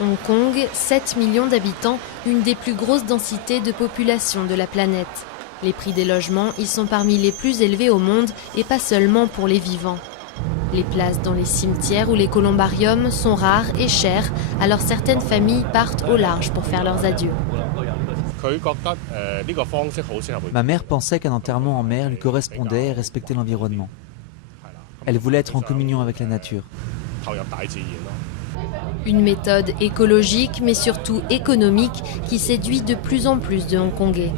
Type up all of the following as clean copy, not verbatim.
Hong Kong, 7 millions d'habitants, une des plus grosses densités de population de la planète. Les prix des logements y sont parmi les plus élevés au monde et pas seulement pour les vivants. Les places dans les cimetières ou les columbariums sont rares et chères, alors certaines familles partent au large pour faire leurs adieux. Ma mère pensait qu'un enterrement en mer lui correspondait et respectait l'environnement. Elle voulait être en communion avec la nature. Une méthode écologique mais surtout économique qui séduit de plus en plus de Hongkongais.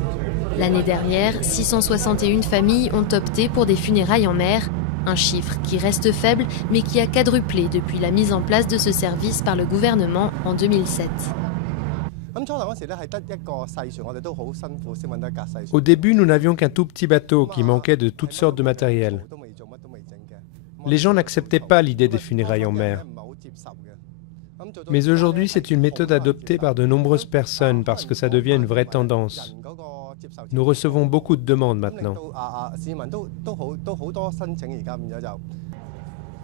L'année dernière, 661 familles ont opté pour des funérailles en mer, un chiffre qui reste faible mais qui a quadruplé depuis la mise en place de ce service par le gouvernement en 2007. Au début, nous n'avions qu'un tout petit bateau qui manquait de toutes sortes de matériel. Les gens n'acceptaient pas l'idée des funérailles en mer. Mais aujourd'hui, c'est une méthode adoptée par de nombreuses personnes parce que ça devient une vraie tendance. Nous recevons beaucoup de demandes maintenant.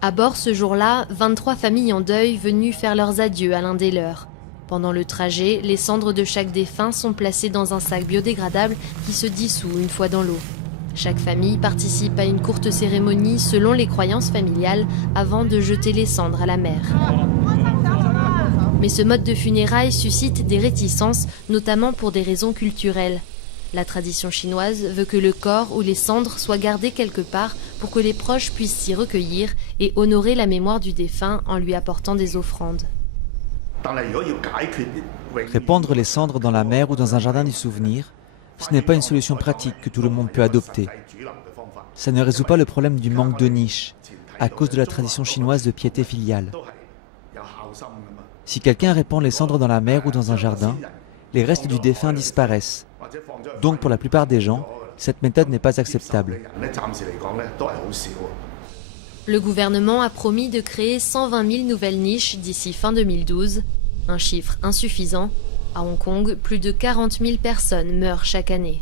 À bord ce jour-là, 23 familles en deuil venues faire leurs adieux à l'un des leurs. Pendant le trajet, les cendres de chaque défunt sont placées dans un sac biodégradable qui se dissout une fois dans l'eau. Chaque famille participe à une courte cérémonie selon les croyances familiales avant de jeter les cendres à la mer. Mais ce mode de funérailles suscite des réticences, notamment pour des raisons culturelles. La tradition chinoise veut que le corps ou les cendres soient gardés quelque part pour que les proches puissent s'y recueillir et honorer la mémoire du défunt en lui apportant des offrandes. Répandre les cendres dans la mer ou dans un jardin du souvenir, ce n'est pas une solution pratique que tout le monde peut adopter. Ça ne résout pas le problème du manque de niches, à cause de la tradition chinoise de piété filiale. Si quelqu'un répand les cendres dans la mer ou dans un jardin, les restes du défunt disparaissent. Donc pour la plupart des gens, cette méthode n'est pas acceptable. Le gouvernement a promis de créer 120 000 nouvelles niches d'ici fin 2012, un chiffre insuffisant. À Hong Kong, plus de 40 000 personnes meurent chaque année.